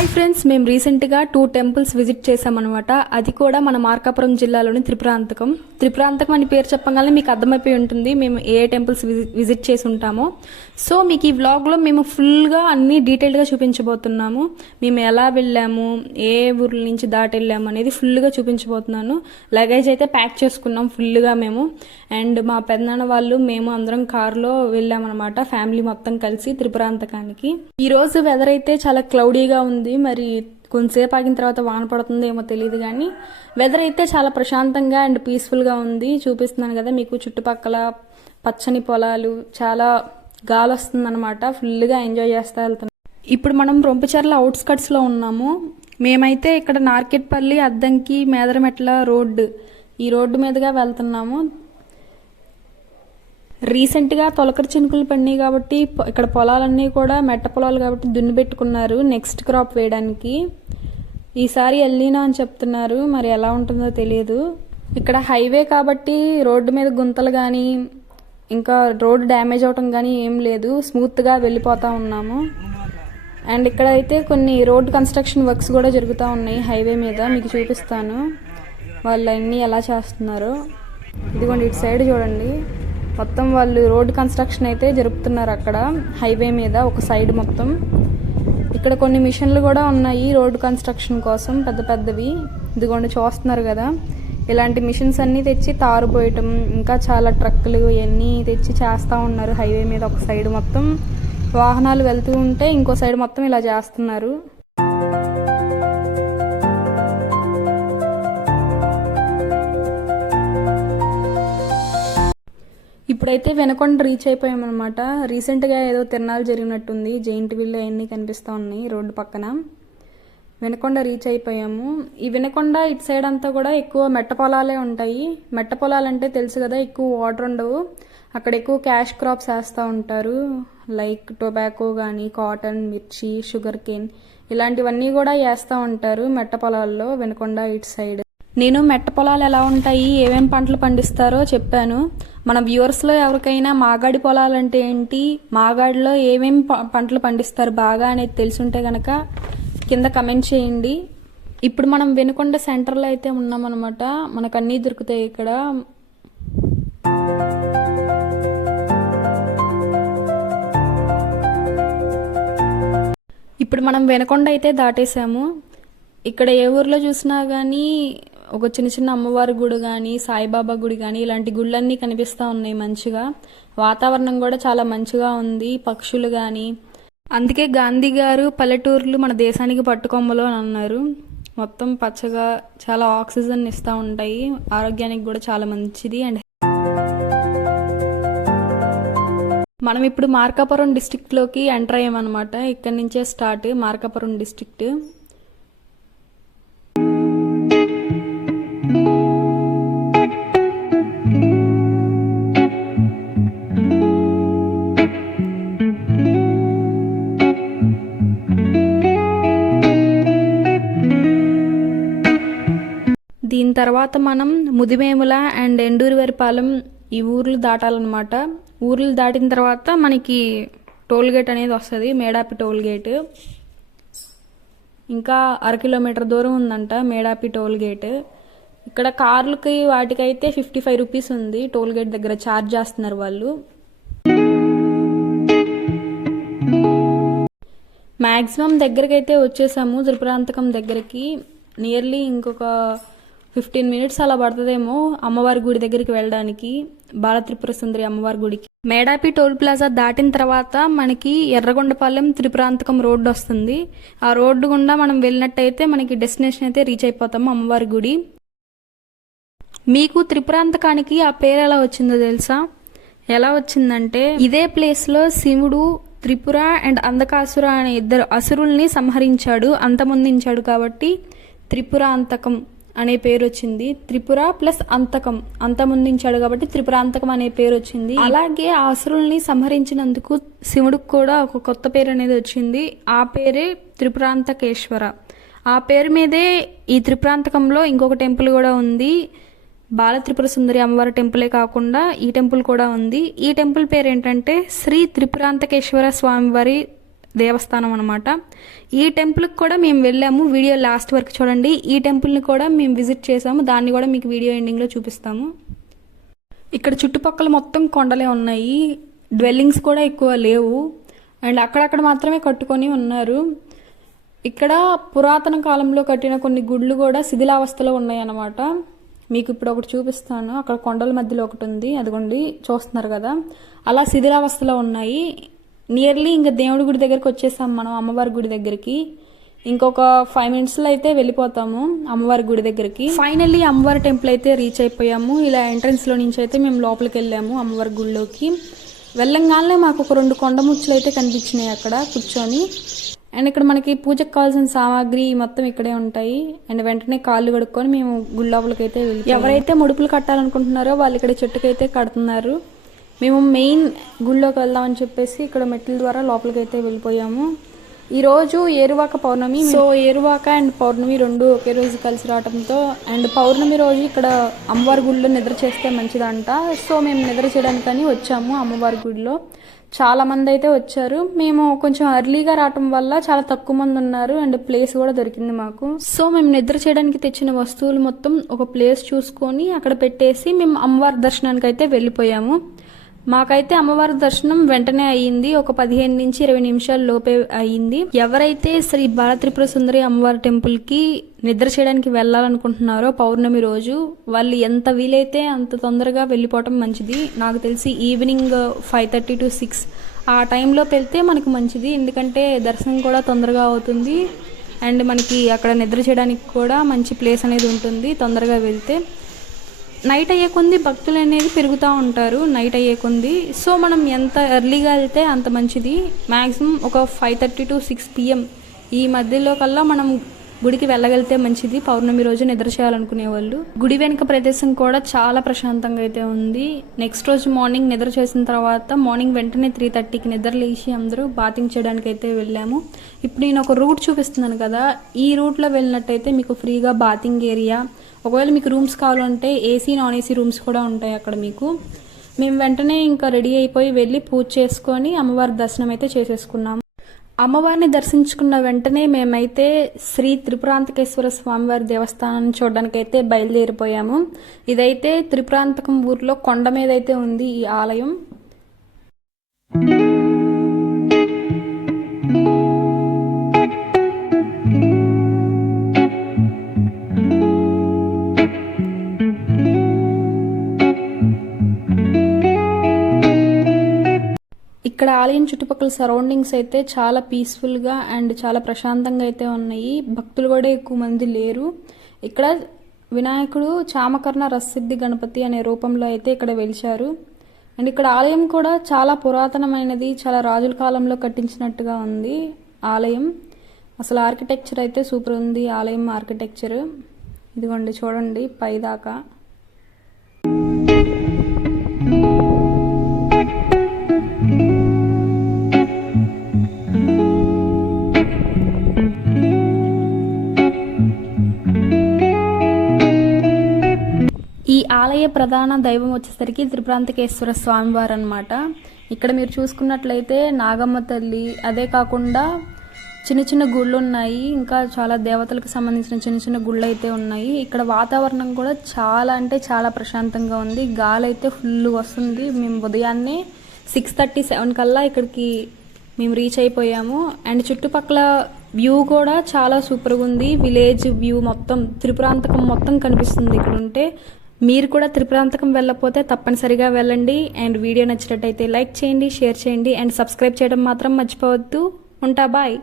Hi friends, మేము రీసెంట్గా 2 temples visit చేసామన్నమాట. అది కూడా మన మార్కాపురం జిల్లాలోని త్రిపురాంతకం అని పేరు చెప్పగానే మీకు అర్థమైపోయి ఉంటుంది మేము ఏ టెంపుల్స్ విజిట్ చేసి ఉంటామో. సో మీకు ఈ వ్లాగ్లో మేము ఫుల్గా అన్ని డీటెయిల్డ్గా చూపించబోతున్నాము. మేము ఎలా వెళ్ళాము, ఏ ఊర్ల నుంచి దాటి వెళ్ళాము అనేది ఫుల్గా చూపించబోతున్నాను. లగేజ్ అయితే ప్యాక్ చేసుకున్నాం ఫుల్గా మేము. అండ్ మా పెద్దనాన్న వాళ్ళు మేము అందరం కారులో వెళ్ళామన్నమాట, ఫ్యామిలీ మొత్తం కలిసి త్రిపురాంతకానికి. ఈరోజు వెదర్ అయితే చాలా క్లౌడీగా ఉంది. మరి కొంతసేపు ఆగిన తర్వాత వాన పడుతుందో ఏమో తెలియదు, కానీ వెదర్ అయితే చాలా ప్రశాంతంగా అండ్ పీస్ఫుల్గా ఉంది. చూపిస్తున్నాను కదా మీకు, చుట్టుపక్కల పచ్చని పొలాలు, చాలా గాలి వస్తుంది అనమాట. ఫుల్గా ఎంజాయ్ చేస్తూ వెళ్తున్నాం. ఇప్పుడు మనం రొంపిచెర్ల అవుట్స్కట్స్లో ఉన్నాము. మేమైతే ఇక్కడ నార్కెట్పల్లి, అద్దంకి, మేదరమెట్ల రోడ్డు, ఈ రోడ్డు మీదుగా వెళ్తున్నాము. రీసెంట్గా తొలకరి చినుకులు పడినాయి కాబట్టి ఇక్కడ పొలాలన్నీ కూడా మెట్ట పొలాలు కాబట్టి దున్ని పెట్టుకున్నారు నెక్స్ట్ క్రాప్ వేయడానికి. ఈసారి ఎల్లీనా అని చెప్తున్నారు, మరి ఎలా ఉంటుందో తెలియదు. ఇక్కడ హైవే కాబట్టి రోడ్డు మీద గుంతలు కానీ ఇంకా రోడ్డు డ్యామేజ్ అవటం కానీ ఏం లేదు, స్మూత్గా వెళ్ళిపోతూ ఉన్నాము. అండ్ ఇక్కడ అయితే కొన్ని రోడ్డు కన్స్ట్రక్షన్ వర్క్స్ కూడా జరుగుతూ ఉన్నాయి హైవే మీద, మీకు చూపిస్తాను వాళ్ళు అన్నీ ఎలా చేస్తున్నారో. ఇదిగోండి ఇటు సైడ్ చూడండి, మొత్తం వాళ్ళు రోడ్ కన్స్ట్రక్షన్ అయితే జరుపుతున్నారు అక్కడ హైవే మీద ఒక సైడ్ మొత్తం. ఇక్కడ కొన్ని మిషన్లు కూడా ఉన్నాయి రోడ్ కన్స్ట్రక్షన్ కోసం, పెద్ద పెద్దవి. ఇదిగోండి చూస్తున్నారు కదా, ఇలాంటి మిషన్స్ అన్నీ తెచ్చి తారు పోయటం, ఇంకా చాలా ట్రక్కులు ఇవన్నీ తెచ్చి చేస్తూ ఉన్నారు హైవే మీద. ఒక సైడ్ మొత్తం వాహనాలు వెళ్తూ ఉంటే ఇంకో సైడ్ మొత్తం ఇలా చేస్తున్నారు. ఇప్పుడైతే వెనకొండ రీచ్ అయిపోయామన్నమాట. రీసెంట్గా ఏదో తిరణాలు జరిగినట్టుంది, జైంట్ వీల్ అవన్నీ కనిపిస్తూ ఉన్నాయి రోడ్డు పక్కన. వెనకొండ రీచ్ అయిపోయాము. ఈ వెనకొండ ఇటు సైడ్ అంతా కూడా ఎక్కువ మెట్ట పొలాలే ఉంటాయి. మెట్ట పొలాలంటే తెలుసు కదా, ఎక్కువ వాటర్ ఉండవు. అక్కడ ఎక్కువ క్యాష్ క్రాప్స్ వేస్తూ ఉంటారు, లైక్ టొబాకో కానీ, కాటన్, మిర్చి, షుగర్ కేన్ ఇలాంటివన్నీ కూడా వేస్తూ ఉంటారు మెట్ట పొలాల్లో వెనకొండ ఇటు సైడ్. నేను మెట్ట పొలాలు ఎలా ఉంటాయి, ఏమేం పంటలు పండిస్తారో చెప్పాను. మన వ్యూవర్స్లో ఎవరికైనా మాగాడి పొలాలంటే ఏంటి, మాగాడిలో ఏమేం పంటలు పండిస్తారు బాగా అనేది తెలుసుంటే కనుక కింద కమెంట్ చేయండి. ఇప్పుడు మనం వెనుకొండ సెంటర్లో అయితే ఉన్నామన్నమాట, మనకు అన్నీ దొరుకుతాయి ఇక్కడ. ఇప్పుడు మనం వెనకొండ అయితే దాటేసాము. ఇక్కడ ఏ ఊర్లో చూసినా కానీ ఒక చిన్న చిన్న అమ్మవారి గుడి కానీ, సాయిబాబా గుడి కానీ ఇలాంటి గుళ్ళన్నీ కనిపిస్తూ ఉన్నాయి మంచిగా. వాతావరణం కూడా చాలా మంచిగా ఉంది, పక్షులు కానీ. అందుకే గాంధీ గారు పల్లెటూర్లు మన దేశానికి పట్టుకొమ్మలు అని అన్నారు. మొత్తం పచ్చగా చాలా ఆక్సిజన్ ఇస్తూ ఉంటాయి, ఆరోగ్యానికి కూడా చాలా మంచిది. అండ్ మనం ఇప్పుడు మార్కాపురం డిస్ట్రిక్ట్లోకి ఎంటర్ అయ్యామన్నమాట. ఇక్కడి నుంచే స్టార్ట్ మార్కాపురం డిస్ట్రిక్ట్. దీని తర్వాత మనం ముదివేముల అండ్ ఎండూరివారిపాలెం ఈ ఊర్లు దాటాలన్నమాట. ఊర్లు దాటిన తర్వాత మనకి టోల్ గేట్ అనేది వస్తుంది, మేడాపి టోల్ గేట్. ఇంకా 1 కిలోమీటర్ దూరం ఉందంట మేడాపి టోల్ గేట్. ఇక్కడ కార్లకి వాటికైతే 55 రూపీస్ ఉంది టోల్ గేట్ దగ్గర, ఛార్జ్ చేస్తున్నారు వాళ్ళు. మ్యాక్సిమం దగ్గరికి అయితే వచ్చేసాము త్రిపురాంతకం దగ్గరికి. నియర్లీ ఇంకొక 15 మినిట్స్ అలా పడుతుందేమో అమ్మవారి గుడి దగ్గరికి వెళ్ళడానికి, బాలత్రిపుర సుందరి అమ్మవారి గుడికి. మేడాపి టోల్ ప్లాజా దాటిన తర్వాత మనకి ఎర్రగొండపాలెం త్రిపురాంతకం రోడ్డు వస్తుంది. ఆ రోడ్డు గుండా మనం వెళ్ళినట్టయితే మనకి డెస్టినేషన్ అయితే రీచ్ అయిపోతాము, అమ్మవారి గుడి. మీకు త్రిపురాంతకానికి ఆ పేరు ఎలా వచ్చిందో తెలుసా? ఎలా వచ్చిందంటే, ఇదే ప్లేస్లో శివుడు త్రిపుర అండ్ అంధకాసుర అనే 2 అసురుల్ని సంహరించాడు, అంతమొందించాడు కాబట్టి త్రిపురాంతకం అనే పేరు వచ్చింది. త్రిపుర ప్లస్ అంతకం, అంతమొందించాడు కాబట్టి త్రిపురాంతకం అనే పేరు వచ్చింది. అలాగే ఆ అసురుల్ని సంహరించినందుకు శివుడికి కూడా ఒక కొత్త పేరు అనేది వచ్చింది, ఆ పేరే త్రిపురాంతకేశ్వర. ఆ పేరు మీదే ఈ త్రిపురాంతకంలో ఇంకొక టెంపుల్ కూడా ఉంది, బాలత్రిపుర సుందరి అమ్మవారి టెంపులే కాకుండా ఈ టెంపుల్ కూడా ఉంది. ఈ టెంపుల్ పేరు ఏంటంటే శ్రీ త్రిపురాంతకేశ్వర స్వామివారి దేవస్థానం అనమాట. ఈ టెంపుల్కి కూడా మేము వెళ్ళాము, వీడియో లాస్ట్ వరకు చూడండి. ఈ టెంపుల్ని కూడా మేము విజిట్ చేసాము, దాన్ని కూడా మీకు వీడియో ఎండింగ్లో చూపిస్తాము. ఇక్కడ చుట్టుపక్కల మొత్తం కొండలే ఉన్నాయి, డ్వెల్లింగ్స్ కూడా ఎక్కువ లేవు, అండ్ అక్కడక్కడ మాత్రమే కట్టుకొని ఉన్నారు. ఇక్కడ పురాతన కాలంలో కట్టిన కొన్ని గుళ్ళు కూడా శిథిలావస్థలో ఉన్నాయి అన్నమాట. మీకు ఇప్పుడు ఒకటి చూపిస్తాను. అక్కడ కొండల మధ్యలో ఒకటి ఉంది, అదిగోండి చూస్తున్నారు కదా, అలా శిథిలావస్థలో ఉన్నాయి. నియర్లీ ఇంకా దేవుడి గుడి దగ్గరికి వచ్చేసాం మనం, అమ్మవారి గుడి దగ్గరికి. ఇంకొక 5 minutesలో అయితే వెళ్ళిపోతాము అమ్మవారి గుడి దగ్గరికి. ఫైనల్లీ అమ్మవారి టెంపుల్ అయితే రీచ్ అయిపోయాము. ఇలా ఎంట్రన్స్లో నుంచి అయితే మేము లోపలికి వెళ్ళాము అమ్మవారి గుడిలోకి. వెళ్ళంగానే మాకు ఒక 2 కొండ ముచ్చులు అయితే కనిపించినాయి అక్కడ కూర్చొని. అండ్ ఇక్కడ మనకి పూజకు కావాల్సిన సామాగ్రి మొత్తం ఇక్కడే ఉంటాయి. అండ్ వెంటనే కాళ్ళు కడుక్కొని మేము గుడి లోపలికి అయితే వెళ్ళి, ఎవరైతే ముడుపులు కట్టాలనుకుంటున్నారో వాళ్ళు ఇక్కడ చెట్టుకైతే కడుతున్నారు. మేము మెయిన్ గుడిలోకి వెళ్దామని చెప్పేసి ఇక్కడ మెట్ల ద్వారా లోపలికి అయితే వెళ్ళిపోయాము. ఈరోజు ఏరువాక పౌర్ణమి, సో ఏరువాక అండ్ పౌర్ణమి 2 ఒకే రోజు కలిసి రావడంతో, అండ్ పౌర్ణమి రోజు ఇక్కడ అమ్మవారి గుడిలో నిద్ర చేస్తే మంచిదంట. సో మేము నిద్ర చేయడానికని వచ్చాము అమ్మవారి గుడిలో. చాలా మంది అయితే వచ్చారు. మేము కొంచెం ఎర్లీగా రావటం వల్ల చాలా తక్కువ మంది ఉన్నారు, అండ్ ప్లేస్ కూడా దొరికింది మాకు. సో మేము నిద్ర చేయడానికి తెచ్చిన వస్తువులు మొత్తం ఒక ప్లేస్ చూసుకొని అక్కడ పెట్టేసి మేము అమ్మవారి దర్శనానికి అయితే వెళ్ళిపోయాము. మాకైతే అమ్మవారి దర్శనం వెంటనే అయ్యింది, ఒక 15 నుంచి 20 నిమిషాల లోపే అయ్యింది. ఎవరైతే శ్రీ బాలత్రిపుర సుందరి అమ్మవారి టెంపుల్ కి నిద్ర చేయడానికి వెళ్ళాలనుకుంటున్నారో పౌర్ణమి రోజు, వాళ్ళు ఎంత వీలైతే అంత తొందరగా వెళ్ళిపోవటం మంచిది. నాకు తెలిసి ఈవినింగ్ 5:30 to 6 ఆ టైంలో వెళ్తే మనకు మంచిది, ఎందుకంటే దర్శనం కూడా తొందరగా అవుతుంది. అండ్ మనకి అక్కడ నిద్ర చేయడానికి కూడా మంచి ప్లేస్ అనేది ఉంటుంది తొందరగా వెళ్తే. నైట్ అయ్యే కొద్ది భక్తులు అనేది పెరుగుతూ ఉంటారు నైట్ అయ్యే కొద్ది. సో మనం ఎంత ఎర్లీగా వెళ్తే అంత మంచిది. మ్యాక్సిమం ఒక 5:30 to 6 PM ఈ మధ్యలో కల్లా మనం గుడికి వెళ్ళగలితే మంచిది పౌర్ణమి రోజు నిద్ర చేయాలనుకునే వాళ్ళు. గుడి వెనుక ప్రదేశం కూడా చాలా ప్రశాంతంగా అయితే ఉంది. నెక్స్ట్ రోజు మార్నింగ్ నిద్ర చేసిన తర్వాత మార్నింగ్ వెంటనే 3:30కి నిద్ర లేచి అందరూ బాతింగ్ చేయడానికి అయితే వెళ్ళాము. ఇప్పుడు నేను ఒక రూట్ చూపిస్తున్నాను కదా, ఈ రూట్లో వెళ్ళినట్టయితే మీకు ఫ్రీగా బాతింగ్ ఏరియా, ఒకవేళ మీకు రూమ్స్ కావాలంటే ఏసీ నాన్ ఏసీ రూమ్స్ కూడా ఉంటాయి అక్కడ మీకు. మేము వెంటనే ఇంకా రెడీ అయిపోయి వెళ్ళి పూజ చేసుకొని అమ్మవారి దర్శనం అయితే చేసేసుకున్నాము. అమ్మవారిని దర్శించుకున్న వెంటనే మేమైతే శ్రీ త్రిపురాంతకేశ్వర స్వామివారి దేవస్థానాన్ని చూడడానికి అయితే బయలుదేరిపోయాము. ఇదైతే త్రిపురాంతకం ఊర్లో కొండ మీద అయితే ఉంది ఈ ఆలయం. ఇక్కడ ఆలయం చుట్టుపక్కల సరౌండింగ్స్ అయితే చాలా పీస్ఫుల్గా అండ్ చాలా ప్రశాంతంగా అయితే ఉన్నాయి. భక్తులు కూడా ఎక్కువ మంది లేరు. ఇక్కడ వినాయకుడు చామకర్ణ రససిద్ధి గణపతి అనే రూపంలో అయితే ఇక్కడ వెలిచారు. అండ్ ఇక్కడ ఆలయం కూడా చాలా పురాతనమైనది, చాలా రాజుల కాలంలో కట్టించినట్టుగా ఉంది ఆలయం. అసలు ఆర్కిటెక్చర్ అయితే సూపర్ ఉంది ఆలయం ఆర్కిటెక్చర్. ఇదిగోండి చూడండి పైదాకా. ఈ ఆలయ ప్రధాన దైవం వచ్చేసరికి త్రిపురాంతకేశ్వర స్వామివారు అనమాట. ఇక్కడ మీరు చూసుకున్నట్లయితే నాగమ్మ తల్లి, అదే కాకుండా చిన్న చిన్న గుళ్ళు ఉన్నాయి, ఇంకా చాలా దేవతలకు సంబంధించిన చిన్న చిన్న గుళ్ళు అయితే ఉన్నాయి. ఇక్కడ వాతావరణం కూడా చాలా అంటే చాలా ప్రశాంతంగా ఉంది. గాలి అయితే ఫుల్ వస్తుంది. మేము ఉదయాన్నే 6:37 కల్లా ఇక్కడికి మేము రీచ్ అయిపోయాము. అండ్ చుట్టుపక్కల వ్యూ కూడా చాలా సూపర్గా ఉంది. విలేజ్ వ్యూ మొత్తం త్రిపురాంతకం మొత్తం కనిపిస్తుంది ఇక్కడ ఉంటే. మీరు కూడా త్రిపురాంతకం వెళ్ళకపోతే తప్పనిసరిగా వెళ్ళండి. అండ్ వీడియో నచ్చినట్టయితే లైక్ చేయండి, షేర్ చేయండి, అండ్ సబ్స్క్రైబ్ చేయడం మాత్రం మర్చిపోవద్దు. ఉంటా, బాయ్.